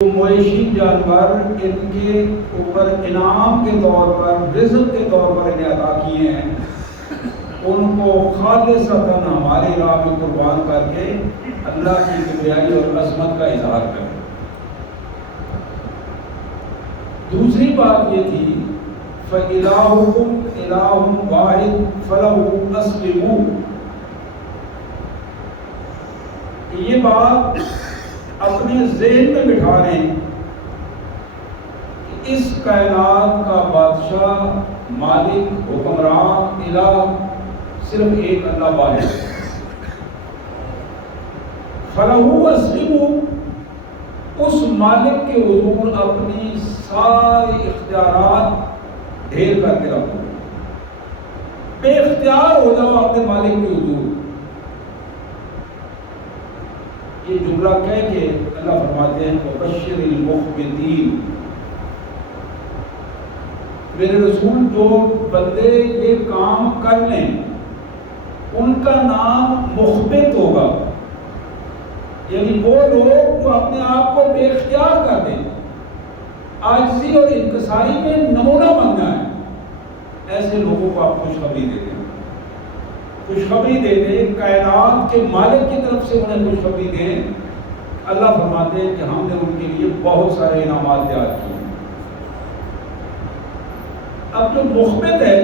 مویشی جانور ان کے اوپر انعام کے طور پر، رزق کے طور پر انہیں عطا کیے ہیں، ان کو خالصتاً ہماری راہ میں قربان کر کے اللہ کی کبریائی اور عظمت کا اظہار کریں۔ دوسری بات یہ تھی فَإِلَٰهُكُمْ إِلَٰهٌ وَاحِدٌ فَلَهُ أَسْلِمُوا، یہ بات اپنے ذہن میں بٹھا لیں کہ اس کائنات کا بادشاہ، مالک، حکمران، الہ صرف ایک اللہ واحد ہے۔ فَلَهُ أَسْلِمُوا، اس مالک کے حضور اپنی سارے اختیارات ڈھیر کر کے رکھو، بے اختیار ہو جاؤ اپنے مالک کے حضور۔ یہ جملہ کہہ کے اللہ فرماتے ہیں وَبَشِّرِ الْمُخْبِتِينَ، میرے رسول جو بندے یہ کام کر لیں ان کا نام مخبت ہوگا، یعنی وہ لوگ جو اپنے آپ کو بے اختیار کر دیں، عاجزی اور انکساری میں نمونہ بن جائیں، ایسے لوگوں کو آپ خوشخبری دے دیں، خوشخبری دے دیں، کائنات کے مالک کی طرف سے انہیں خوشخبری دیں۔ اللہ فرماتے ہیں کہ ہم نے ان کے لیے بہت سارے انعامات تیار کیے۔ اب جو مخبت ہے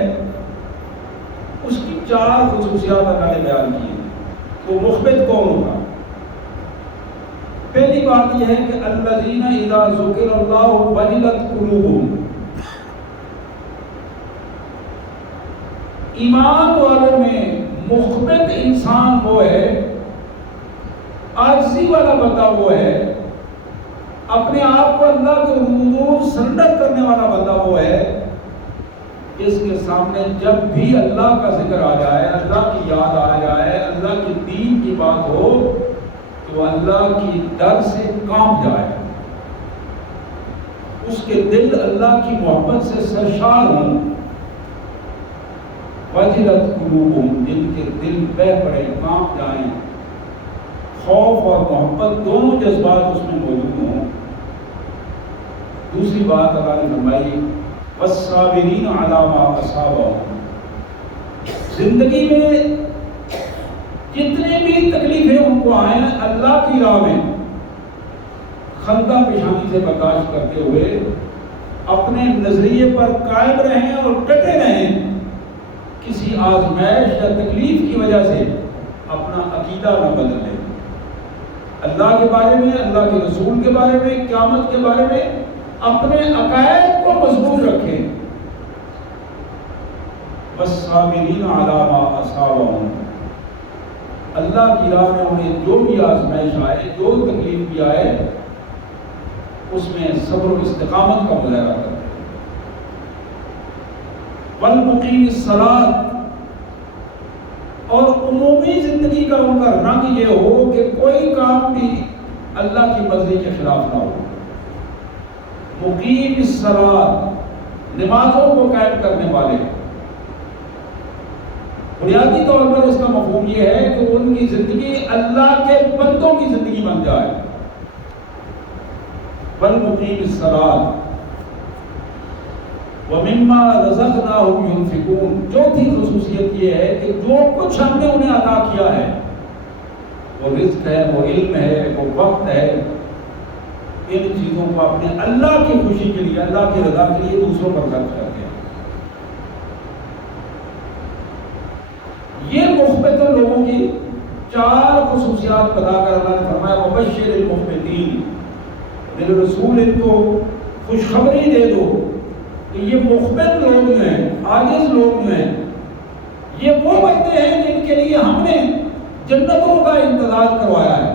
اس کی چار خصوصیات اللہ نے بیان کی ہیں۔ تو مخبت کون ہوگا؟ پہلی بات یہ ہے کہ الذین اذا ذکر اللہ وجلت قلوبہم، ایمان والوں میں مخبت انسان وہ ہے، عاجزی والا بندہ وہ ہے، اپنے آپ کو اللہ کے حضور سرنڈر کرنے والا بندہ وہ ہے جس کے سامنے جب بھی اللہ کا ذکر آ جائے، اللہ کی یاد آ جائے، اللہ کے دین کی بات ہو تو اللہ کی ڈر سے کانپ جائے، اس کے دل اللہ کی محبت سے سرشار ہوں۔ وجلت قلوبہم، جن کے دل بہہ پڑے، کانپ جائیں، خوف اور محبت دونوں جذبات اس میں موجود ہوں۔ دوسری بات اللہ نے فرمائی والصابرین علی ما اصابہم، زندگی میں جتنی بھی تکلیفیں ان کو آئیں اللہ کی راہ میں خندہ پیشانی سے برداشت کرتے ہوئے اپنے نظریے پر قائم رہیں اور ڈٹے رہیں، کسی آزمائش یا تکلیف کی وجہ سے اپنا عقیدہ نہ بدلیں، اللہ کے بارے میں، اللہ کے رسول کے بارے میں، قیامت کے بارے میں اپنے عقائد کو مضبوط رکھیں۔ والصابرین علی ما اصابہم، اللہ کی راہ میں انہیں جو بھی آزمائش آئے، جو تکلیف بھی آئے، اس میں صبر و استقامت کا مظاہرہ کریں۔ والمقیم الصلاۃ، اور عمومی زندگی کا ان کا رنگ یہ ہو کہ کوئی کام بھی اللہ کی مرضی کے خلاف نہ ہو۔ مقیم الصلاۃ، نمازوں کو قائم کرنے والے، بنیادی طور پر اس کا مفہوم یہ ہے کہ ان کی زندگی اللہ کے بندوں کی زندگی بن جائے۔ والمقیم الصلاۃ وَمِمَّا رَزَقْنَاهُمْ يُنْفِقُونَ، چوتھی خصوصیت یہ ہے کہ جو کچھ ہم نے انہیں عطا کیا ہے، وہ رزق ہے، وہ علم ہے، وہ وقت ہے، ان چیزوں کو اپنے اللہ کی خوشی کے لیے، اللہ کی رضا کے لیے دوسروں پر خرچ کرتے ہیں۔ یہ مخبت لوگوں کی چار خصوصیات بتا کر اللہ نے فرمایا وَبَشِّرِ الْمُخْبِتِينَ، میرے رسول ان کو خوشخبری دے دو کہ یہ مخبت لوگ جو ہیں، عاجز لوگ جو ہیں، یہ وہ بندے ہیں جن کے لیے ہم نے جنتوں کا انتظار کروایا ہے،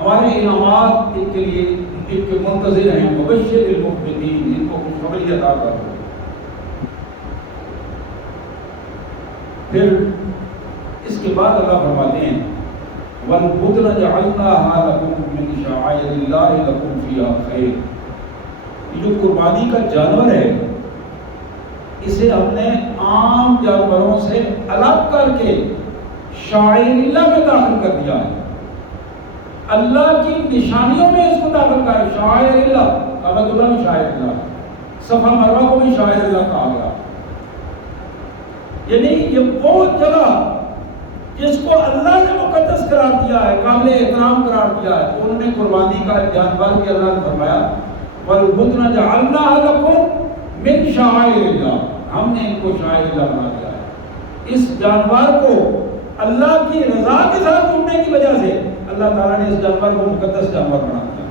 ہمارے انعامات ان کے لیے ان کے منتظر ہیں۔ وبشر المخبتین، ان کو خوشخبری عطا کر دو۔ پھر اس کے بعد اللہ فرماتے ہیں وَالْبُدْنَ جَعَلْنَاهَا لَكُمْ مِنْ شَعَائِرِ اللَّهِ لَكُمْ فِيهَا خَيْرٌ، یہ جو قربانی کا جانور ہے اسے ہم نے عام جانوروں سے الگ کر کے شعائر اللہ میں داخل کر دیا ہے۔ اللہ کی نشانیوں میں اس کو داخل کر شاعر اللہ، کعبۃ اللہ میں شاعر اللہ، صفا مروہ کو بھی شاعر اللہ کہا گیا. یعنی یہ وہ جگہ جس کو اللہ نے مقدس قرار دیا ہے، قابل احترام قرار دیا ہے، ان میں قربانی کا جانور کے اللہ نے فرمایا وَالْبُدْنَ جَعَلْنَاهَا لَكُمْ مِنْ شَعَائِرِ اللَّهِ، ہم نے ان کو شاعر اللہ بنا دیا ہے. اس جانور کو اللہ کی رضا کے ساتھ جڑنے کی وجہ سے اللہ تعالیٰ نے اس جانور کو مقدس جانور بنا دیا.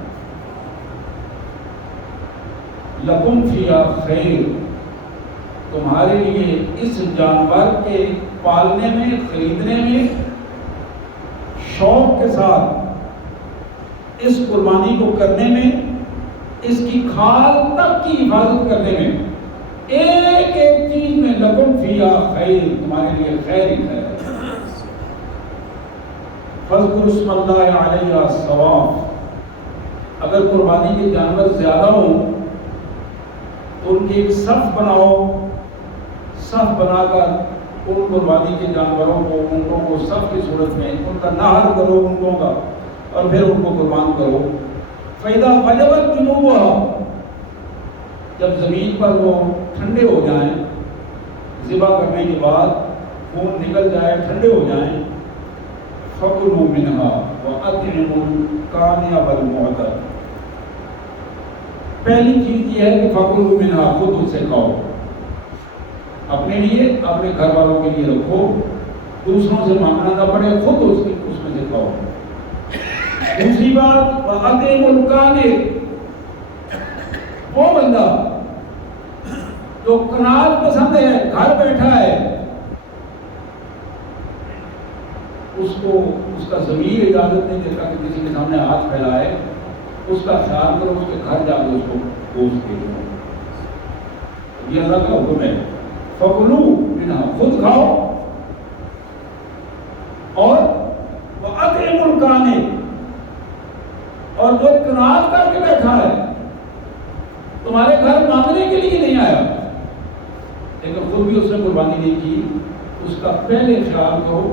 لَكُمْ فِيهَا خَيْرٌ، تمہارے لیے اس جانور کے پالنے میں، خریدنے میں، شوق کے ساتھ اس قربانی کو کرنے میں، اس کی کھال تک کی حفاظت کرنے میں، ایک ایک چیز میں لکم فیہا خیر، تمہارے لیے خیر ہی خیر ہے. فاذکروا اسم اللہ علیہ صواف، اگر قربانی کے جانور زیادہ ہوں تو ان کی ایک صف بناؤ، صف بنا کر ان قربانی کے جانوروں کو، اونٹوں کو صف کی صورت میں ان کا نہر کرو اونٹوں کا، اور پھر ان کو قربان کرو. فَإِذَا وَجَبَتْ جُنُوبُهَا، جب زمین پر وہ ٹھنڈے ہو جائیں، ذبح کرنے کے بعد خون نکل جائے، ٹھنڈے ہو جائیں، فَكُلُوا مِنْهَا وَأَطْعِمُوا الْقَانِعَ وَالْمُعْتَرَ، پہلی چیز یہ ہے کہ فَكُلُوا مِنْهَا، خود ان سے کھاؤ، اپنے لیے، اپنے گھر والوں کے لیے رکھو، دوسروں سے مانگنا نہ پڑے، خود اس میں سے کھاؤ. دوسری بات وَأَطْعِمُوا الْقَانِعَ، وہ بندہ جو کنال پسند ہے، گھر بیٹھا ہے، اس کو اس کا ضمیر اجازت نہیں دیتا کہ کسی کے سامنے ہاتھ پھیلائے، اس کا خیال کرو، اس کے گھر جا کے اس کو گوشت دے دو. یہ اللہ کا حکم ہے. فَكُلُوا مِنْهَا، خود کھاؤ، اور وَأَطْعِمُوا الْقَانِعَ، اور جو کنال کر کے بیٹھا ہے، تمہارے گھر مانگنے کے لیے نہیں آیا لیکن خود بھی اس نے قربانی نہیں کی، اس کا پہلے خیال کرو،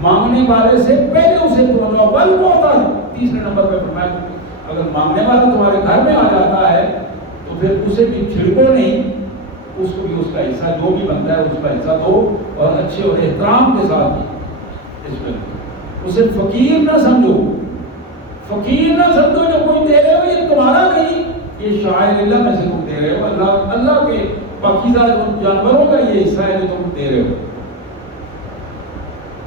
مانگنے والے سے پہلے اسے توڑو. والمعتر، تیسرے نمبر پہ فرمایا اگر مانگنے والا تمہارے گھر میں آ جاتا ہے تو پھر اسے بھی چھڑکو نہیں، اس کو بھی اس کا حصہ جو بھی بنتا ہے اس کا حصہ دو، اور اچھے اور احترام کے ساتھ اس میں اسے فقیر نہ سمجھو، فقیر نہ سمجھو. جو کوئی دے رہے ہو یہ تمہارا نہیں، یہ شاعر اللہ میں سے تم دے رہے ہو، اللہ کے پاکیزہ جانوروں کا یہ حصہ ہے جو تم دے رہے ہو.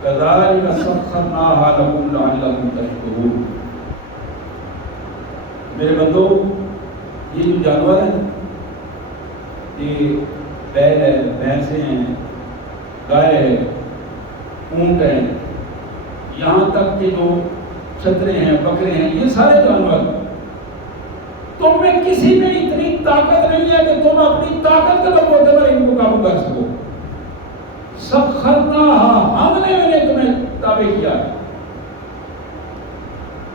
كَذَلِكَ سَخَّرْنَاهَا لَكُمْ لَعَلَّكُمْ تَشْكُرُونَ. میرے بندو، یہ جو جانور ہیں، یہ بیل ہے، بھینسیں ہیں، گائے ہے، اونٹ ہیں، یہاں تک کہ جو چھترے ہیں، بکرے ہیں، یہ سارے جانور، تم میں کسی میں اتنی طاقت نہیں ہے کہ تم اپنی طاقت کے بلبوتے پر ان کو قابو کر سکو. سخرناها، ہم نے انہیں تمہیں تابع کیا ہے،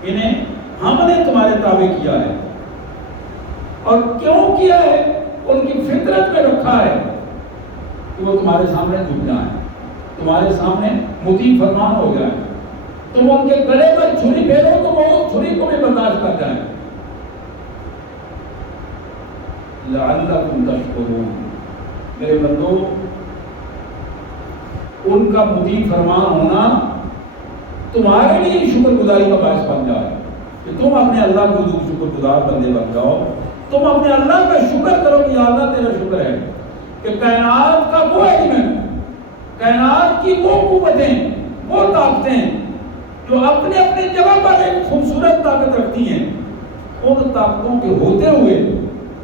انہیں ہم نے تمہارے تابع کیا ہے. اور کیوں کیا ہے؟ ان کی فطرت میں رکھا ہے کہ وہ تمہارے سامنے جھک جائیں، تمہارے سامنے مطیع فرمان ہو جائیں. تم ان کے گلے پر چھری پھیرو تو وہ چھری کو بھی برداشت کر جائیں. لعلکم تشکرون. میرے بندو، ان کا مطیع فرمان ہونا تمہارے لیے شکر گزاری کا باعث بن جائے کہ تم اپنے اللہ کو شکر گزار بندے بن جاؤ. تم اپنے اللہ کا شکر کرو کہ یا اللہ تیرا شکر ہے کہ کائنات کا وہ علم ہے، کائنات کی وہ قوتیں، وہ طاقتیں جو اپنے اپنے جگہ پر ایک خوبصورت طاقت رکھتی ہیں، ان طاقتوں کے ہوتے ہوئے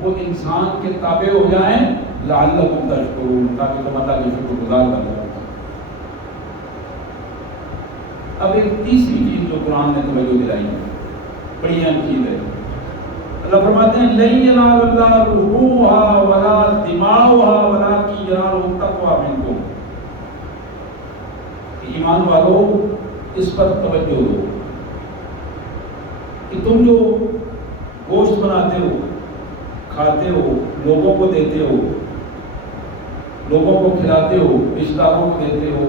وہ انسان کے تابع ہو جائیں. لعلکم تشکرون، تاکہ تم اللہ کے شکر گزار بن جاؤ. اب ایک تیسری چیز جو قرآن نے تمہیں جو دلائی ہے، بڑی اہم چیز ہے. اللہ فرماتے ہیں لَن يَنَالَ اللَّهَ لُحُومُهَا وَلَا دِمَاؤُهَا وَلَٰكِن يَنَالُهُ التَّقْوَىٰ مِنكُمْ. ایمان والو، اس پر توجہ دو کہ تم جو گوشت بناتے ہو، کھاتے ہو، لوگوں کو دیتے ہو، لوگوں کو کھلاتے ہو، رشتہ داروں کو دیتے ہو،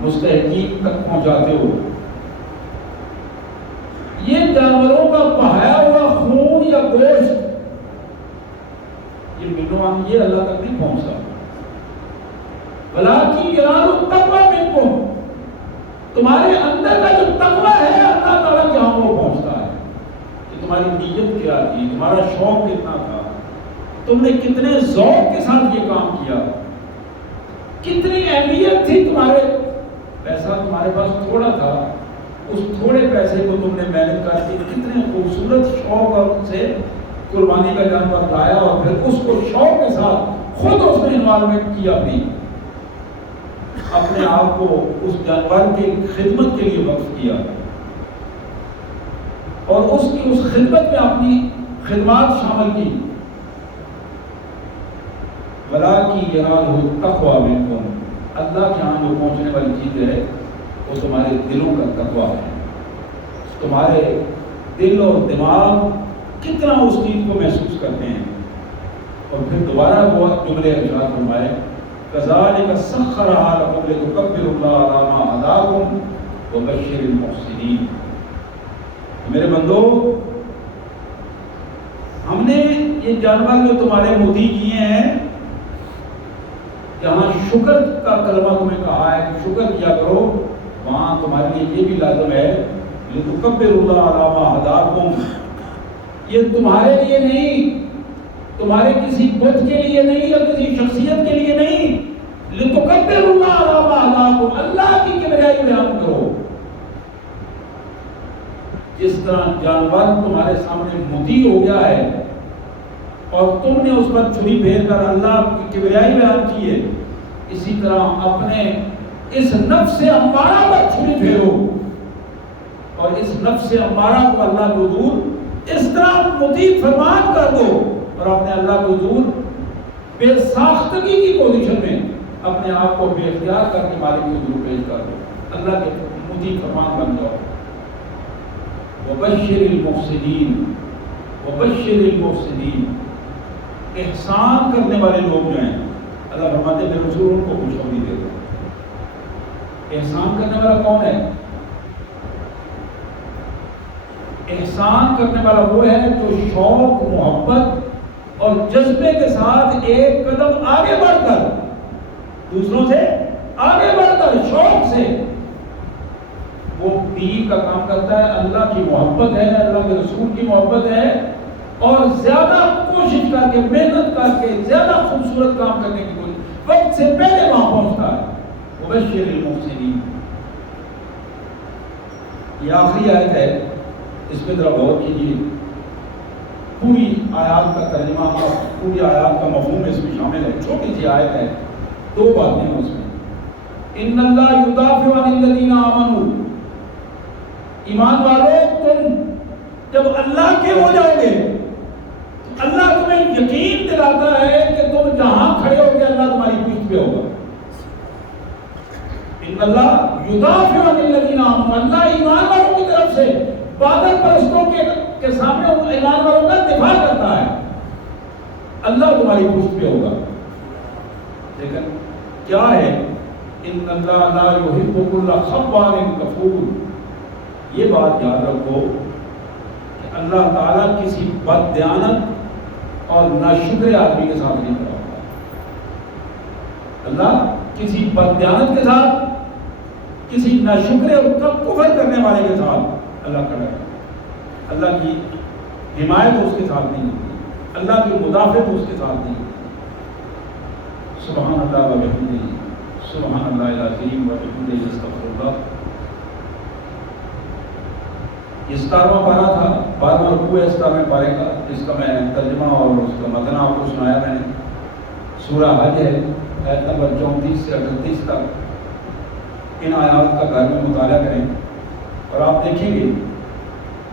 مستحقین تک پہنچاتے ہو، یہ جانوروں کا بہایا ہوا خون یا گوشت یہ منوان یہ اللہ تک نہیں پہنچتا. وَلَٰكِنْ يَنَالُ التَّقْوَىٰ مِنكُمْ تمہارے اندر کا جو تقویٰ ہے اللہ تعالیٰ کے ہاں وہ پہنچتا ہے کہ تمہاری نیت کیا تھی, تمہارا شوق کتنا تھا, تم نے کتنے ذوق کے ساتھ یہ کام کیا, کتنی اہمیت تھی تمہارے. پیسہ تمہارے پاس تھوڑا تھا, اس تھوڑے پیسے کو تم نے محنت کر کے کتنے خوبصورت شوق اور سے قربانی کا جانور لایا اور پھر اس کو شوق کے ساتھ خود اس میں انوالومنٹ کیا, اپنے آپ کو اس جانور کی خدمت کے لیے وقف کیا اور اس کی اس خدمت میں اپنی خدمات شامل کی. وَلَٰكِنْ يَنَالُهُ التَّقْوَىٰ مِنكُمْ اللہ کے ہاں جو پہنچنے والی چیز ہے وہ تمہارے دلوں کا تقویٰ ہے. تمہارے دل اور دماغ کتنا اس چیز کو محسوس کرتے ہیں. اور پھر دوبارہ وہ جملے ارشاد فرمائے كَذَٰلِكَ سَخَّرَهَا لَكُمْ لِتُكَبِّرُوا اللَّهَ عَلَىٰ مَا هَدَاكُمْ وَبَشِّرِ الْمُحْسِنِينَ. میرے بندو, ہم نے یہ جانور جو تمہارے مودی کیے ہیں, جہاں شکر کا کلمہ تمہیں کہا ہے کہ شکر کیا کرو, وہاں تمہارے لیے یہ بھی لازم ہے لِتُكَبِّرُوا اللَّهَ عَلَىٰ مَا هَدَاكُمْ. یہ تمہارے لیے نہیں, تمہارے کسی بت کے لیے نہیں یا کسی شخصیت کے لیے نہیں, لِتُكَبِّرُوا اللَّهَ عَلَىٰ مَا هَدَاكُمْ اللہ کی کبریائی بیان کرو. جس طرح جانور تمہارے سامنے مطیع ہو گیا ہے اور تم نے اس پر چھری پھیر کر اللہ کی کبریائی بیان کی ہے, اسی طرح اپنے اس نفس امارہ پر چھری پھیرو اور اس نفس امارہ کو اللہ کے حضور اس طرح مطیع فرمان کر دو اور اپنے اللہ کے حضور بے ساختگی کی پوزیشن میں اپنے آپ کو بے اختیار کر کے مالک کے حضور پیش کر دو, اللہ کے مطیع فرمان بن جاؤ. وَبَشِّرِ الْمُحْسِنِينَ وَبَشِّرِ الْمُحْسِنِينَ احسان کرنے والے لوگ جو ہیں اللہ فرماتے ہیں رسول ان کو خوشخبری دے دو. احسان کرنے والا کون ہے؟ احسان کرنے والا وہ ہے جو شوق, محبت اور جذبے کے ساتھ ایک قدم آگے بڑھ کر دوسروں سے آگے بڑھ کر شوق سے وہ دین کا کام کرتا ہے. اللہ کی محبت ہے, اللہ کے رسول کی محبت ہے اور زیادہ کوشش کر کے محنت کر کے زیادہ خوبصورت کام کرنے کی کوشش وقت سے پہلے وہاں پہنچتا ہے. وَبَشِّرِ الْمُحْسِنِينَ یہ آخری آیت ہے, اس پہ ذرا غور کیجیے. پوری آیات کا ترجمہ, پوری آیات کا مفہوم اس میں شامل ہے. چھوٹی سی آیت ہے, دو باتیں ہیں اس میں. إِنَّ اللَّهَ يُدَافِعُ عَنِ الَّذِينَ آمَنُوا ایمان والو تم جب اللہ کے ہو جاؤ گے اللہ تمہیں یقین دلاتا ہے کہ تم جہاں کھڑے ہو گے اللہ تمہاری پیٹھ پہ ہوگا. ان اللہ یدافع عن الذین آمنوا اللہ ایمان والوں کی طرف سے باطل پرستوں کے سامنے ان ایمان والوں کا دفاع کرتا ہے. اللہ تمہاری پیٹھ پہ ہوگا. لیکن کیا ہے ان اللہ لا یحب کل خوار کفور. یہ بات یاد رکھو کہ اللہ تعالیٰ کسی بددیانت اور ناشکر آدمی کے ساتھ نہیں کھڑا ہوتا. اللہ کسی بددیانت کے ساتھ, کسی ناشکر اور کفر کرنے والے کے ساتھ اللہ کھڑا ہے. اللہ کی حمایت اس کے ساتھ نہیں ہوتی, اللہ کی مدافعت اس کے ساتھ نہیں ہوتی. سبحان اللہ و بحمدہ, سبحان اللہ العظیم و بحمدہ, استغفر اللہ. یہ 17واں پارہ تھا, 12واں رکوع ہے 17ویں پارے کا, جس کا میں ترجمہ اور اس کا متن آپ کو سنایا میں نے. سورہ حج ہے, آیت نمبر 34 سے 38 تک. ان آیات کا گھر میں مطالعہ کریں اور آپ دیکھیں گے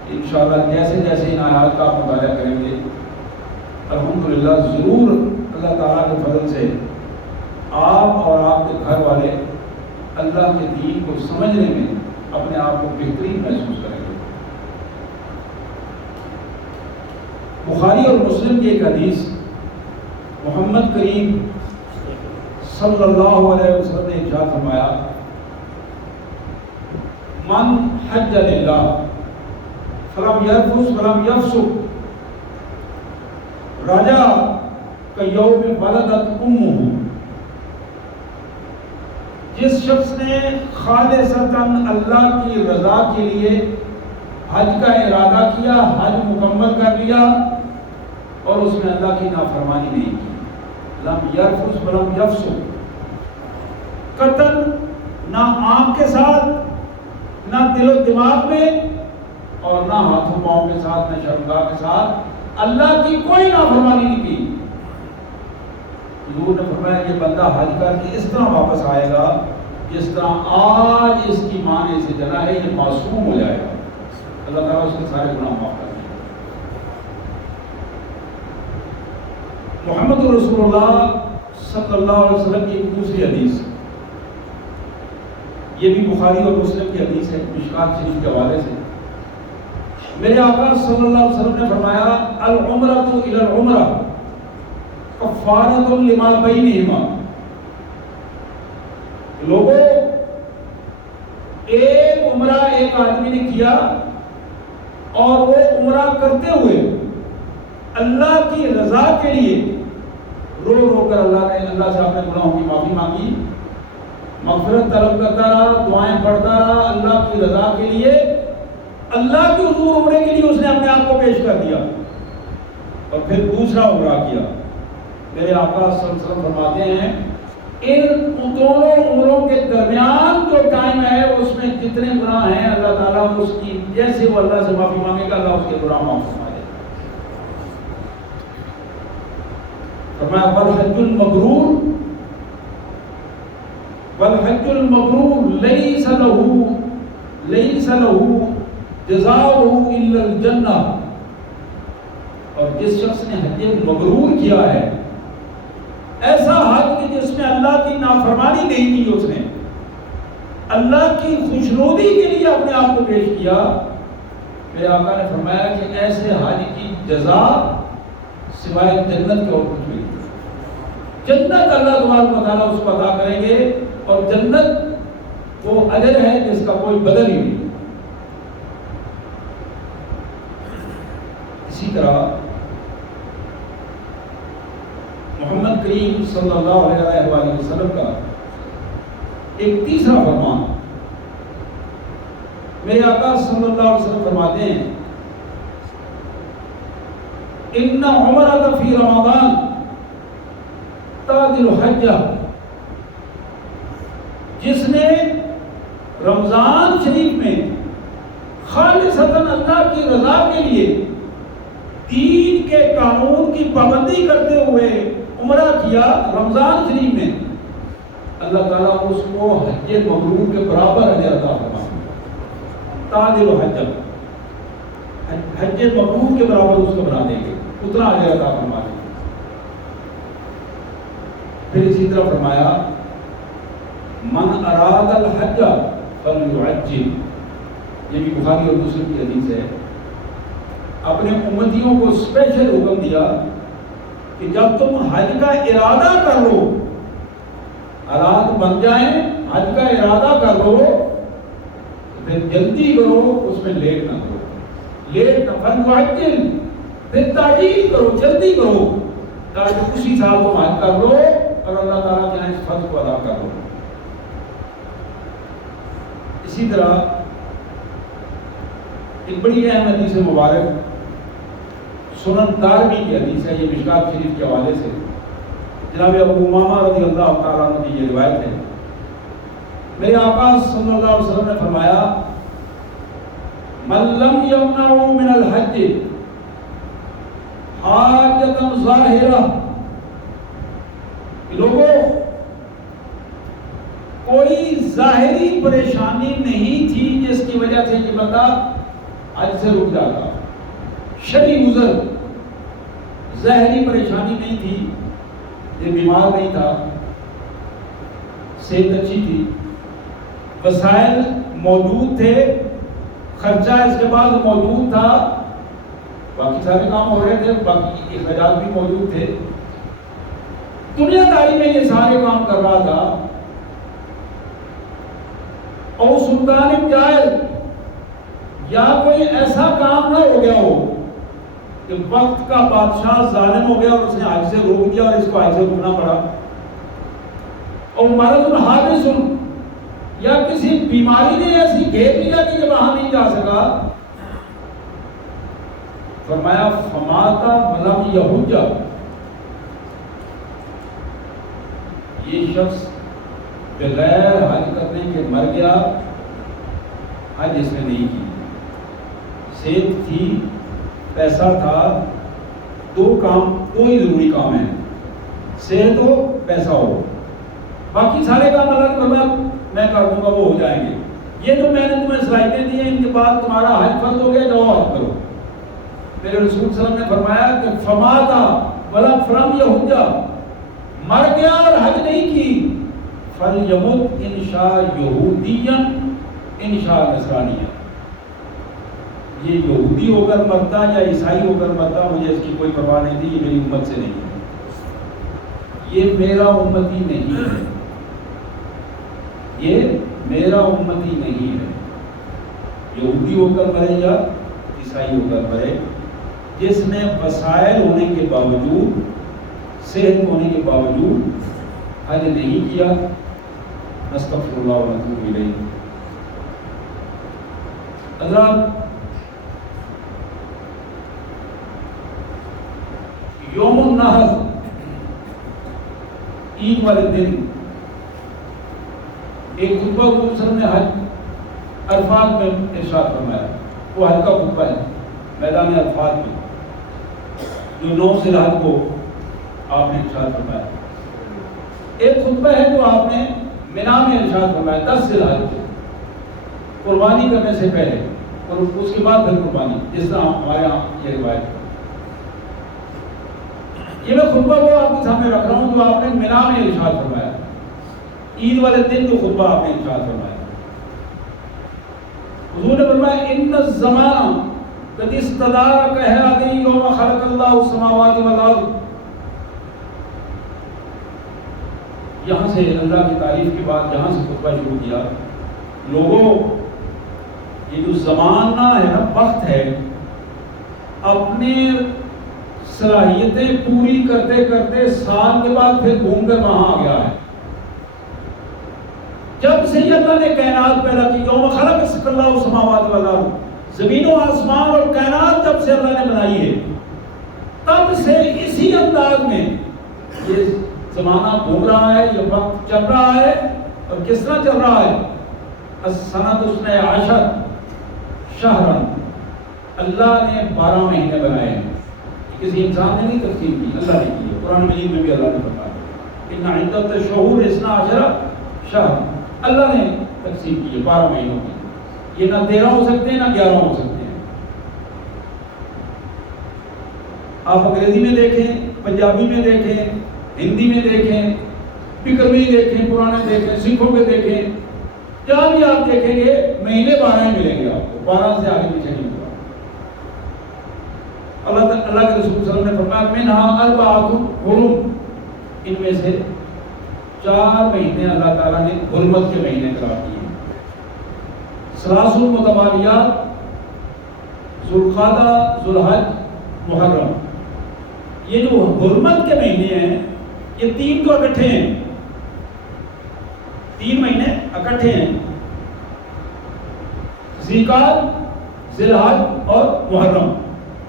انشاءاللہ جیسے جیسے ان آیات کا آپ مطالعہ کریں گے الحمدللہ ضرور اللہ تعالیٰ کے فضل سے آپ اور آپ کے گھر والے اللہ کے دین کو سمجھنے میں اپنے آپ کو بہترین محسوس کریں گے. بخاری اور مسلم کی ایک حدیث, محمد کریم صلی اللہ علیہ وسلم نے ارشاد فرمایا, من حج للہ فلم یرفث ولم یفسق، رجا کیوم ولدت امہ، جس شخص نے خالصتاً اللہ کی رضا کے لیے حج کا ارادہ کیا، حج مکمل کر لیا اور اس میں اللہ کی نافرمانی نہیں کی، لم یرفث ولم یفسق، قطعاً نہ آنکھ کے ساتھ، نہ دل و دماغ میں، اور نہ ہاتھوں پاؤں کے ساتھ، نہ شرمگاہ کے ساتھ اللہ کی کوئی نافرمانی نہیں کی۔ حضور نے فرمایا یہ بندہ حج کر کے اس طرح واپس آئے گا جس طرح آج اس کی ماں نے اسے جنا ہے، یہ معصوم ہو جائے گا، اللہ تعالیٰ اس کے سارے گناہ معاف کر دیں گے۔ محمد رسول اللہ صلی اللہ علیہ وسلم کی ایک دوسری حدیث، یہ بھی بخاری اور مسلم کی حدیث ہے، مشکات شریف کے حوالے سے، میرے آقا صلی اللہ علیہ وسلم نے فرمایا العمرۃ الی العمرہ کفارۃ لما بینہما، لوگوں ایک عمرہ ایک آدمی نے کیا اور وہ عمرہ کرتے ہوئے اللہ کی رضا کے لیے رو رو کر اللہ سے اپنے گناہوں کی معافی مانگی، مغفرت طلب کرتا رہا، دعائیں پڑھتا رہا، اللہ کی رضا کے لیے، اللہ کے حضور عمرے کے لیے اس نے اپنے آپ کو پیش کر دیا اور پھر دوسرا عمرہ کیا۔ میرے آقا صلی اللہ علیہ وسلم فرماتے ہیں ان دونوں عمروں کے درمیان جو ٹائم ہے اس میں جتنے گناہ ہیں اللہ تعالیٰ اس کی، جیسے وہ اللہ سے معافی مانگے گا اللہ اس کے گناہ معاف فرما دے گا۔ فرمایا والحج المبرور، والحج المبرور لیس لہ جزاؤہ الا الجنہ، اور جس شخص نے حج مبرور کیا ہے، ایسا حج کہ جس میں اللہ کی نافرمانی نہیں کی، اس نے اللہ کی خوشنودی کے لیے اپنے آپ کو پیش کیا، میرے آقا نے فرمایا کہ ایسے حج کی جزا سوائے جنت کے اور کچھ نہیں، جنت اللہ تبارک و تعالیٰ اس کو عطا کریں گے، اور جنت وہ اجر ہے جس کا کوئی بدل ہی نہیں۔ اسی طرح محمد کریم صلی اللہ علیہ وآلہ وسلم کا ایک تیسرا فرمان، میرے آقا صلی اللہ علیہ وسلم فرماتے ہیں ان عمرۃ فی رمضان تعدل حجہ، جس نے رمضان شریف میں خالصتاً اللہ کی رضا کے لیے دین کے قانون کی پابندی کرتے ہوئے عمرہ کیا رمضان شریف میں، اللہ تعالیٰ اس کو حج مبرور کے برابر اجر عطا فرمائے گا، تعدل حجہ، حج مبرور کے برابر اس کو بنا دیں گے، اتنا اجر عطا فرما دیں گے۔ پھر اسی طرح فرمایا من اراد الحج فلیعجل، یہ بھی بخاری اور مسلم کی حدیث ہے، اپنے امتیوں کو اسپیشل حکم دیا کہ جب تم حج کا ارادہ کر لو، حالات بن جائیں، حج کا ارادہ کر لو، پھر جلدی کرو، اس میں لیٹ نہ کرو، لیٹ نہ فلیعجل، پھر تعجیل کرو، جلدی کرو، تاکہ اسی سال تم حج کر لو اور اللہ تعالیٰ کے یہاں اس فرض کو ادا کر لو۔ اسی طرح ایک بڑی اہم حدیث مبارک سنن دارمی کی حدیث ہے، یہ مشکات شریف کے حوالے سے، جناب ابو امامہ رضی اللہ تعالیٰ عنہ کی یہ روایت ہے، میرے آقا صلی اللہ علیہ وسلم نے فرمایا من لم یمنعہ من الحج حاجۃ ظاہرہ، لوگوں کوئی ظاہری پریشانی نہیں تھی جس کی وجہ سے یہ بندہ حج سے رک جاتا، شرعی عذر، ظاہری پریشانی نہیں تھی، یہ بیمار نہیں تھا، صحت اچھی تھی، وسائل موجود تھے، خرچہ اس کے بعد موجود تھا، باقی سارے کام ہو رہے تھے، باقی اخراجات بھی موجود تھے، دنیا داری میں یہ سارے کام کر رہا تھا، اور سلطان جائر یا کوئی ایسا کام نہ ہو گیا ہو کہ وقت کا بادشاہ ظالم ہو گیا اور اس نے حج سے روک دیا اور اس کو حج سے رکنا پڑا، اور مرض حادث یا کسی بیماری نے ایسی گھیر لیا کہ یہ وہاں نہیں جا سکا، فرمایا فماتا ولم یحج، یہ شخص بغیر حج کرنے کے مر گیا، حج اس نے نہیں کی، صحت تھی، پیسہ تھا، دو ہی ضروری کام ہیں، صحت ہو پیسہ ہو، باقی سارے کام اللہ نے فرمایا میں کر دوں گا، وہ ہو جائیں گے، یہ جو میں نے تمہیں صلاحیتیں دی ہیں ان کے بعد تمہارا حج فرض ہو گیا، جاؤ حج کرو۔ میرے رسول صلی اللہ علیہ وسلم نے فرمایا کہ فماتا ولم یحج، مر گیا اور حج نہیں کی، فلیمت ان شاء یہودیا ان شاء نصرانیا، یہ یہودی ہو کر مرتا یا عیسائی ہو کر مرتا مجھے اس کی کوئی پرواہ نہیں تھی، یہ میری امت سے نہیں ہے، یہ میرا امتی نہیں ہے، یہ میرا امتی نہیں ہے، یہودی ہو کر مرے یا عیسائی ہو کر مرے، جس نے وسائل ہونے کے باوجود، صحت ہونے کے باوجود حج نہیں کیا، نستغفر اللہ و نتوب الیہ۔ حضرات، یوم النحر، عید والے دن ایک خطبہ کو وسلم نے حج عرفات میں ارشاد فرمایا، وہ حج کا خطبہ ہے میدان عرفات میں، جو 9 ذی الحج کو آپ نے ارشاد فرمایا۔ ایک خطبہ ہے جو آپ نے مینا میں ارشاد فرمایا 10 ذی الحج کو، قربانی کرنے سے پہلے، اور اس کے بعد پھر قربانی، جس طرح ہمارے یہاں یہ روایت ہے۔ یہ میں خطبہ وہ آپ کے سامنے رکھ رہا ہوں جو آپ نے مینا میں ارشاد فرمایا، عید والے دن جو خطبہ آپ نے ارشاد فرمایا۔ حضور نے فرمایا ان الزمان قد استدار کہادی یوم خلق اللہ السماوات والارض، یہاں سے اللہ کی تعریف کے بعد یہاں سے خطبہ شروع کیا، لوگوں یہ جو زمانہ ہے نا، وقت ہے، اپنے صلاحیتیں پوری کرتے کرتے سال کے بعد پھر گھوم کر وہاں آ گیا ہے۔ جب سے اللہ نے کائنات پیدا کی، یوم خلق اللہ السماوات والارض، زمین و آسمان اور کائنات جب سے اللہ نے بنائی ہے، تب سے اسی انداز میں یہ زمانہ گھوم رہا ہے، یہ وقت چل رہا ہے، اور کس طرح چل رہا ہے؟ السنۃ 12 شہرا، اللہ نے 12 مہینے بنائے ہیں، کسی انسان نے نہیں تقسیم کی، اللہ نے کی ہے۔ قرآن مجید میں بھی اللہ نے بتایا ان عدت الشہور 12 شہر، اللہ نے تقسیم کی ہے 12 مہینوں کی، یہ نہ 13 ہو سکتے ہیں نہ 11 ہو سکتے ہیں۔ آپ انگریزی میں دیکھیں، پنجابی میں دیکھیں، ہندی میں دیکھیں، فکر میں دیکھیں، پرانے دیکھیں، سکھوں کے دیکھیں، جہاں بھی آپ دیکھیں گے مہینے 12 ہی ملیں گے آپ کو، 12 سے آگے پیچھے نہیں ہوگا۔ اللہ کے رسول صلی اللہ علیہ وسلم نے فرمایا منہا 4 حرم، ان میں سے 4 مہینے اللہ تعالیٰ نے حرمت کے مہینے قرار دیے، 3 متوالیات، ذوالقعدہ، ذوالحج، محرم۔ یہ جو حرمت کے مہینے ہیں یہ 3 تو اکٹھے ہیں، 3 مہینے اکٹھے ہیں، ذیقعدہ، ذوالحج اور محرم۔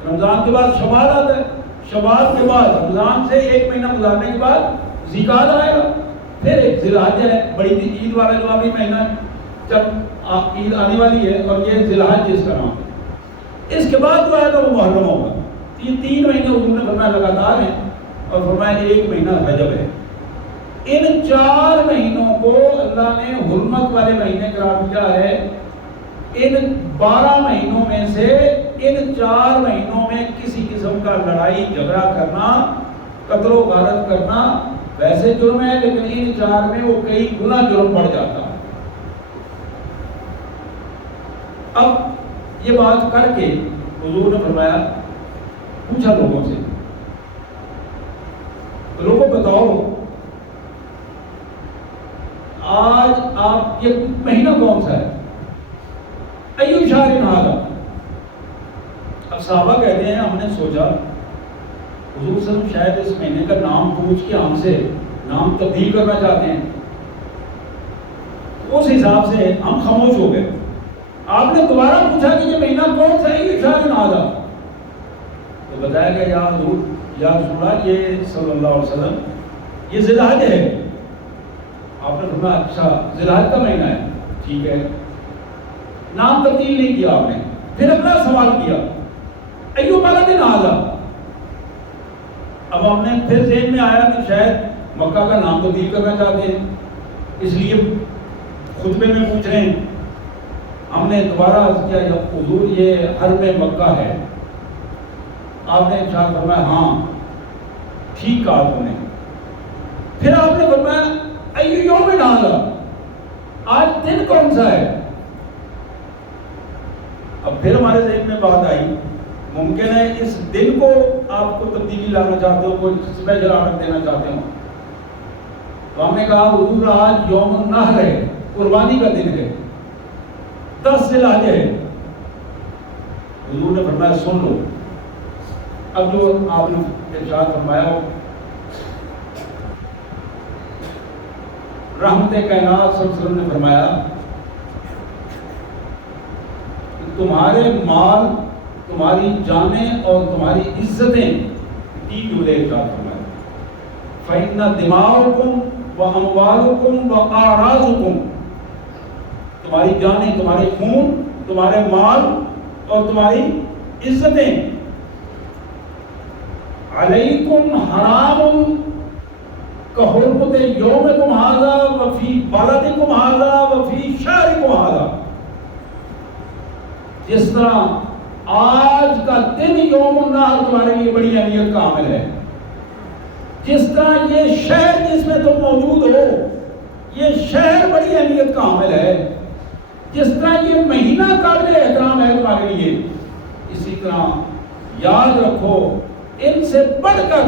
رمضان کے بعد شوال آتا ہے، شوال کے بعد رمضان سے 1 مہینہ گزارنے کے بعد ذیقعدہ آئے گا، پھر ایک ذوالحج ہے، بڑی عید والا جو ابھی مہینہ جب عید آنے والی ہے، اور یہ ذوالحج جس کا نام ہے، اس کے بعد جو آئے گا وہ محرم ہوگا۔ یہ 3 مہینے حضور نے فرمایا لگاتار ہیں، اور فرمایا 1 مہینہ رجب ہے۔ ان 4 مہینوں کو اللہ نے حرمت والے مہینے قرار دیا ہے۔ ان 12 مہینوں میں سے ان 4 مہینوں میں کسی قسم کا لڑائی جھگڑا کرنا، قتل و غارت کرنا ویسے جرم ہے، لیکن ان 4 میں وہ کئی گنا جرم بڑھ جاتا ہے۔ اب یہ بات کر کے حضور نے فرمایا، پوچھا لوگوں سے، لوگوں بتاؤ آج آپ یہ مہینہ کون سا ہے؟ ایو شہر ھذا، نے سوچا حضور صلی اللہ علیہ وسلم شاید اس مہینے کا نام پوچھ کے ہم سے نام تبدیل کرنا چاہتے ہیں. اس حساب سے ہم خاموش ہو گئے. آپ نے دوبارہ پوچھا کہ یہ مہینہ کون سا ہے؟ یہ شہر نازا. تو بتایا گیا یا حضور یا رسول اللہ یہ صلی اللہ علیہ وسلم یہ ذی الحج ہے. آپ نے فرمایا اچھا ذی الحج کا مہینہ ہے, ٹھیک ہے. نام تبدیل نہیں کیا آپ نے. پھر اگلا سوال کیا ایو بلد ھذا. اب ہم نے پھر ذہن میں آیا کہ شاید مکہ کا نام تبدیل کرنا چاہتے ہیں, اس لیے خطبے میں پوچھ رہے ہیں. ہم نے دوبارہ عرض کیا جب حضور یہ حرم مکہ ہے. آپ نے ارشاد فرمایا ہاں ٹھیک کہا تم نے. پھر آپ نے فرمایا ایو یوم ھذا, آج دن کون سا ہے؟ اب پھر ہمارے ذہن میں بات آئی ممکن ہے اس دن کو آپ کو تبدیلی لانا چاہتے ہو, کوئی اسپیشل آرڈر دینا چاہتے ہو. تو ہم نے کہا حضور آج یوم النحر ہے, قربانی کا دن ہے, 10 ذی الحج ہے. حضور نے فرمایا سن لو. اب جو آپ نے ارشاد فرمایا ہو رحمت کائنات صلی اللہ علیہ وسلم نے فرمایا کہ تمہارے مال, تمہاری جانیں اور تمہاری عزتیں 3 جملے ارشاد فرمایا فَإِنَّ دِمَاءَكُمْ وَأَمْوَالُكُمْ وَأَعْرَاضُكُمْ, تمہاری جانیں, تمہارے خون, تمہارے مال اور تمہاری عزتیں علیکم حرام کحرمت یومکم ھذا وفی بلدکم ھذا وفی شہرکم ھذا. جس طرح آج کا دن یوم النحر تمہارے لیے بڑی اہمیت کا حامل ہے, جس طرح یہ شہر جس میں تم موجود ہو یہ شہر بڑی اہمیت کا حامل ہے, جس طرح یہ مہینہ قابل احترام ہے تمہارے لیے, اسی طرح یاد رکھو ان سے بڑھ کر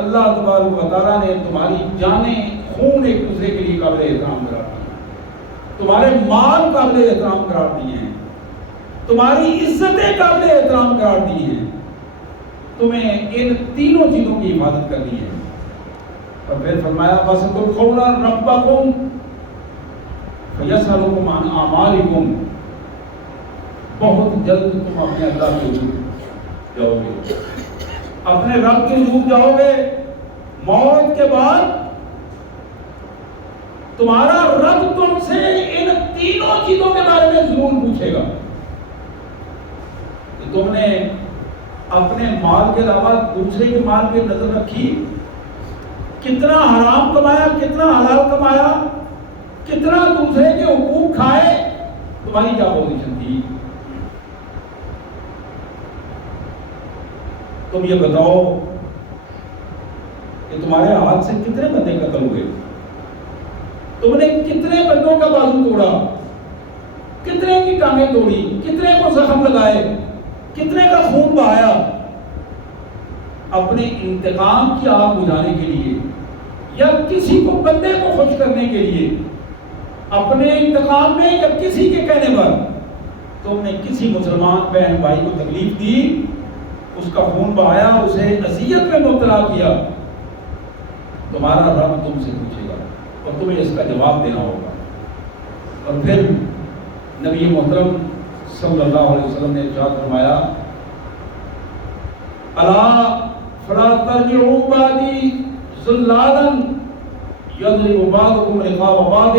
اللہ تبارک و تعالیٰ نے تمہاری جانیں, خون ایک دوسرے کے لیے قابل احترام قرار دیے, تمہارے مال قابل احترام قرار دیے ہیں, تمہاری عزتیں قابل احترام قرار دی ہیں. تمہیں ان تینوں چیزوں کی حفاظت کرنی ہے. اور پھر فرمایا فَسَتُلْقَوْنَ رَبَّكُمْ فَيَسْأَلُكُمْ عَنْ أَعْمَالِكُمْ, بہت جلد تم اپنے اللہ کے حضور جاؤ گے, اپنے رب کے حضور جاؤ گے. موت کے بعد تمہارا رب تم سے ان تینوں چیزوں کے بارے میں ضرور پوچھے گا کہ تم نے اپنے مال کے علاوہ دوسرے کے مال پہ نظر رکھی, کتنا حرام کمایا, کتنا حلال کمایا, کتنا دوسرے کے حقوق کھائے, تمہاری کیا پوزیشن تھی. تم یہ بتاؤ کہ تمہارے ہاتھ سے کتنے بندے قتل ہوئے, تم نے کتنے بندوں کا بازو توڑا, کتنے کی ٹانگیں توڑی, کتنے کو زخم لگائے, کتنے کا خون بہایا, اپنے انتقام کی آگ بجھانے کے لیے یا کسی کو بندے کو خوش کرنے کے لیے, اپنے انتقام میں یا کسی کے کہنے پر تم نے کسی مسلمان بہن بھائی کو تکلیف دی, اس کا خون بہایا, اسے اذیت میں مبتلا کیا. تمہارا رب تم سے پوچھے گا اور تمہیں اس کا جواب دینا ہوگا. اور پھر نبی محترم صلی اللہ علیہ وسلم نے ارشاد فرمایا الا فلا ترجعوا بعدی ضلالا یضرب بعضکم رقاب بعض,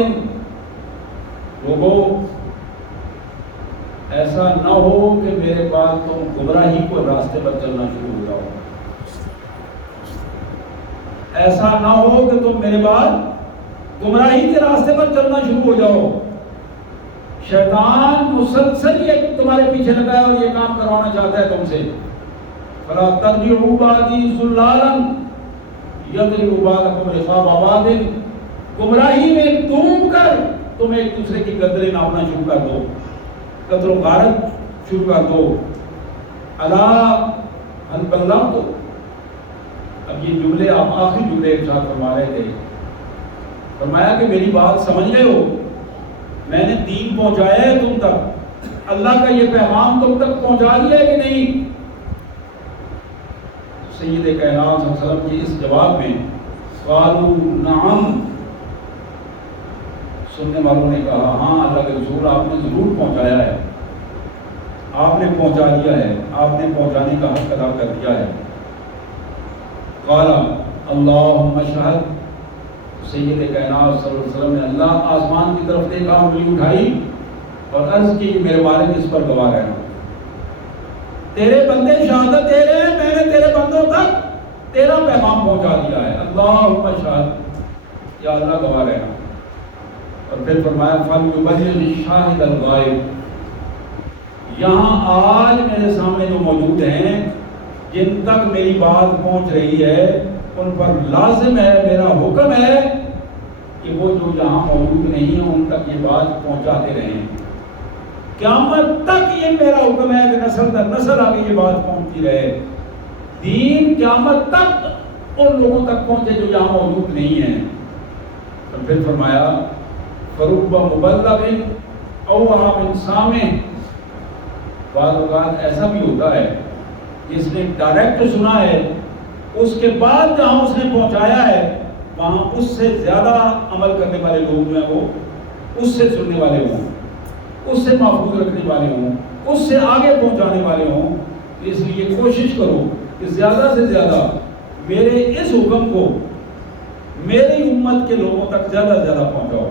لوگوں ایسا نہ ہو کہ میرے بعد تم گمراہی کو راستے پر چلنا شروع ہو جاؤ. ایسا نہ ہو کہ تم میرے بعد گمراہی کے راستے پر چلنا شروع ہو جاؤ. شیطان مسلسل یہ تمہارے پیچھے لگا ہے اور یہ کام کروانا چاہتا ہے تم سے. فلا ترجعوا بعدی ضلالا یضرب بعضکم رقاب بعض, گمراہی میں ڈوب کر تم ایک دوسرے کی گردنیں ناپنا شروع کر دو, قتل و غارت شروع کر دو. الا هل بلغت, اب یہ جملے آپ آخری جملے ارشاد فرما رہے تھے, فرمایا کہ میری بات سمجھ گئے ہو, میں نے دین پہنچایا ہے تم تک, اللہ کا یہ پیغام تم تک پہنچا دیا ہے کہ نہیں. سید کائنات صلی اللہ علیہ وسلم کے اس جواب میں قالوا نعم، سننے والوں نے کہا ہاں اللہ کے رسول آپ نے ضرور پہنچایا ہے، آپ نے پہنچا دیا ہے، آپ نے پہنچانے کا حق ادا کر دیا ہے۔ قال اللہم اشہد، سید کائنات صلی اللہ علیہ وسلم نے اللہ آسمان کی طرف دیکھا، انگلی اٹھائی اور عرض کی میرے مالک اس پر گواہ رہنا، تیرے بندے شہادت دے رہے ہیں، میں نے تیرے بندوں تک تیرا پیغام پہنچا دیا ہے، اللہم اشہد، یا اللہ گواہ رہنا۔ اور پھر فرمایا فَلْيُبَلِّغِ الشَّاهِدَ الْغَائِبَ، یہاں آج میرے سامنے جو موجود ہیں، جن تک میری بات پہنچ رہی ہے ان پر لازم ہے، میرا حکم ہے کہ وہ جو یہاں موجود نہیں ہیں ان تک یہ بات پہنچاتے رہیں، قیامت تک یہ میرا حکم ہے کہ نسل در نسل آگے یہ بات پہنچتی رہے، دین قیامت تک ان لوگوں تک پہنچے جو یہاں موجود نہیں ہیں۔ اور پھر فرمایا فَرُبَّ مُبَلَّغٍ أَوْعَىٰ مِن سَامِعٍ، بعض اوقات ایسا بھی ہوتا ہے جس نے ڈائریکٹ سنا ہے، اس کے بعد جہاں اس نے پہنچایا ہے وہاں اس سے زیادہ عمل کرنے والے لوگ جو ہیں وہ اس سے سننے والے ہوں، اس سے محفوظ رکھنے والے ہوں، اس سے آگے پہنچانے والے ہوں۔ اس لیے کوشش کرو کہ زیادہ سے زیادہ میرے اس حکم کو میری امت کے لوگوں تک زیادہ سے زیادہ پہنچاؤ۔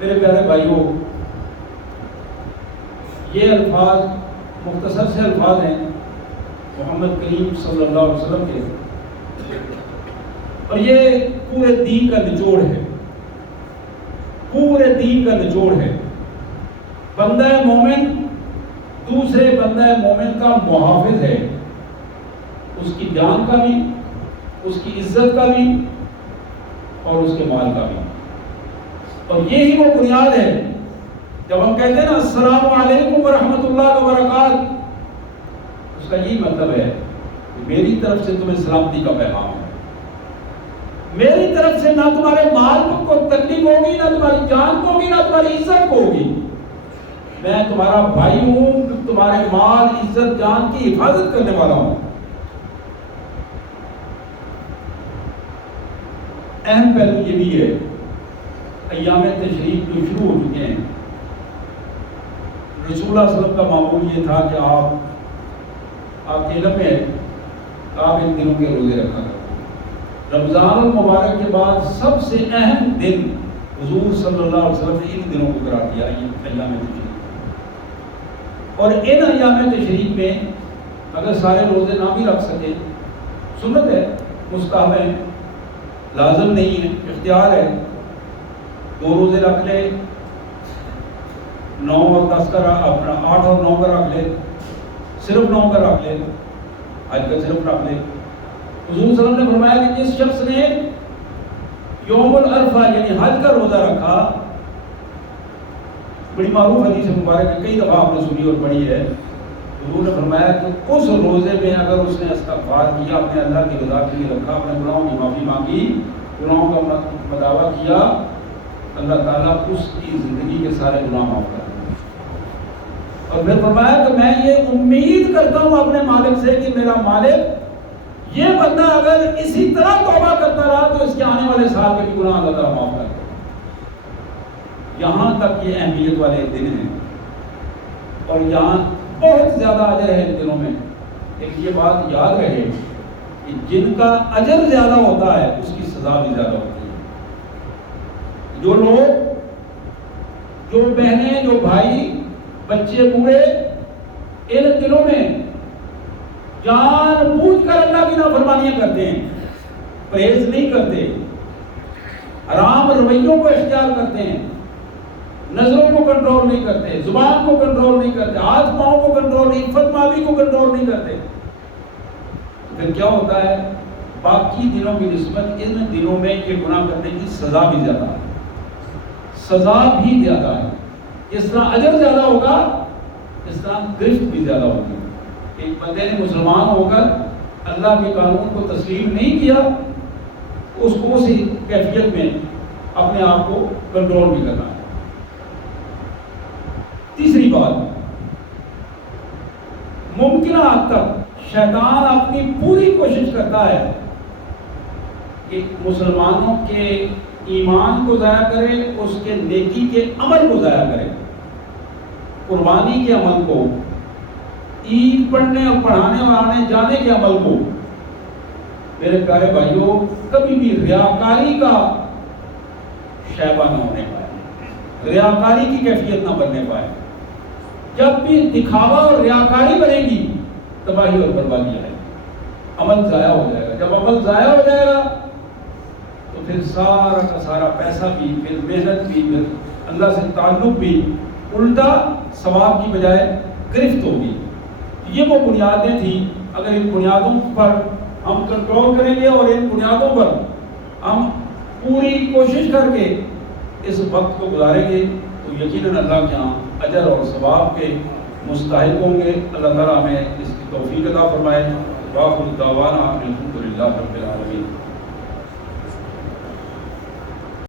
میرے پیارے بھائیوں، یہ الفاظ مختصر سے الفاظ ہیں محمد کریم صلی اللہ علیہ وسلم کے، اور یہ پورے دین کا نچوڑ ہے، پورے دین کا نچوڑ ہے۔ بندہ مومن دوسرے بندہ مومن کا محافظ ہے، اس کی جان کا بھی، اس کی عزت کا بھی اور اس کے مال کا بھی، اور یہی وہ بنیاد ہے۔ جب ہم کہتے ہیں نا السلام علیکم ورحمۃ اللہ وبرکاتہ، اس کا یہی مطلب ہے کہ میری طرف سے تمہیں سلامتی کا پیغام ہے، میری طرف سے نہ تمہارے مال کو تکلیف ہوگی، نہ تمہاری جان کو ہوگی، نہ تمہاری عزت کو ہوگی، میں تمہارا بھائی ہوں، تمہارے مال عزت جان کی حفاظت کرنے والا ہوں۔ اہم پہلو یہ بھی ہے، ایام تشریق جو شروع ہو چکے ہیں، رسول اللہ صلی اللہ علیہ وسلم کا معمول یہ تھا کہ آپ کے علم میں آپ ان دنوں کے روزے رکھا کرتے۔ رمضان المبارک کے بعد سب سے اہم دن حضور صلی اللہ علیہ وسلم نے ان دنوں کو قرار دیا، ایام تشریق، اور ان ایام تشریق میں اگر سارے روزے نہ بھی رکھ سکے، سنت ہے، مستحب ہے، لازم نہیں ہے، اختیار ہے، 2 روزے رکھ لے، 9 اور 10 کا اپنا 8 اور 9 کا رکھ لے، صرف 9 کا رکھ لے، حج کا صرف رکھ لے۔ حضور صلی اللہ علیہ وسلم نے فرمایا کہ جس شخص نے یوم العرفہ یعنی حج کا روزہ رکھا، بڑی معروف حدیث مبارک ہے، کئی دفعہ آپ نے سنی اور پڑھی ہے، حضور نے فرمایا کہ اس روزے میں اگر اس نے استغفار کیا، اپنے اللہ کی رضا کے لیے رکھا، اپنے گناہوں کی معافی مانگی، گناہوں کا مداوع کیا، اللہ تعالیٰ اس کی زندگی کے سارے گناہ معاف کر دیں۔ اور پھر فرمایا کہ میں یہ امید کرتا ہوں اپنے مالک سے کہ میرا مالک یہ بندہ اگر اسی طرح توبہ کرتا رہا تو اس کے آنے والے سال کے بھی گناہ اللہ تعالیٰ معاف کر دے۔ یہاں تک یہ اہمیت والے دن ہیں، اور یہاں بہت زیادہ اجر ہے ان دنوں میں۔ ایک یہ بات یاد رہے کہ جن کا اجر زیادہ ہوتا ہے اس کی سزا بھی زیادہ ہوتی ہے۔ جو لوگ، جو بہنیں، جو بھائی، بچے، بوڑھے ان دنوں میں جان بوجھ کر اللہ کی نافرمانیاں کرتے ہیں، پرہیز نہیں کرتے، حرام رویوں کو اختیار کرتے ہیں، نظروں کو کنٹرول نہیں کرتے، زبان کو کنٹرول نہیں کرتے، ہاتھ پاؤں کو کنٹرول نہیں، عفت مابی کو کنٹرول نہیں کرتے، پھر کیا ہوتا ہے؟ باقی دنوں کی نسبت ان دنوں میں یہ گناہ کرنے کی سزا بھی زیادہ ہے، سزا بھی زیادہ ہے۔ جس طرح اجر زیادہ ہوگا اس طرح گرفت بھی زیادہ ہوگی۔ ایک بندے نے مسلمان ہو کر اللہ کے قانون کو تسلیم نہیں کیا، اس کو اسی کیفیت میں اپنے آپ کو کنٹرول بھی کرنا ہے۔ تیسری بات، ممکنہ حد تک شیطان اپنی پوری کوشش کرتا ہے کہ مسلمانوں کے ایمان کو ضائع کرے، اس کے نیکی کے عمل کو ضائع کرے، قربانی کے عمل کو، عید پڑھنے اور پڑھانے اور آنے جانے کے عمل کو۔ میرے پیارے بھائیوں، کبھی بھی ریاکاری کا شیبہ نہ ہونے پائے، ریاکاری کی کیفیت نہ بننے پائے۔ جب بھی دکھاوا اور ریاکاری بنے گی، تباہی اور بربادی آئے گی، عمل ضائع ہو جائے گا۔ جب عمل ضائع ہو جائے گا تو پھر سارا کا سارا پیسہ بھی، پھر محنت بھی، پھر اللہ سے تعلق بھی الٹا ثواب کی بجائے گرفت ہوگی۔ یہ وہ بنیادیں تھیں، اگر ان بنیادوں پر ہم کنٹرول کریں گے اور ان بنیادوں پر ہم پوری کوشش کر کے اس وقت کو گزاریں گے تو یقیناً اللہ کے ہاں اجر اور ثواب کے مستحق ہوں گے۔ اللہ تعالیٰ ہمیں اس کی توفیق عطا فرمائے۔ وآخر دعوانا الحمدللہ۔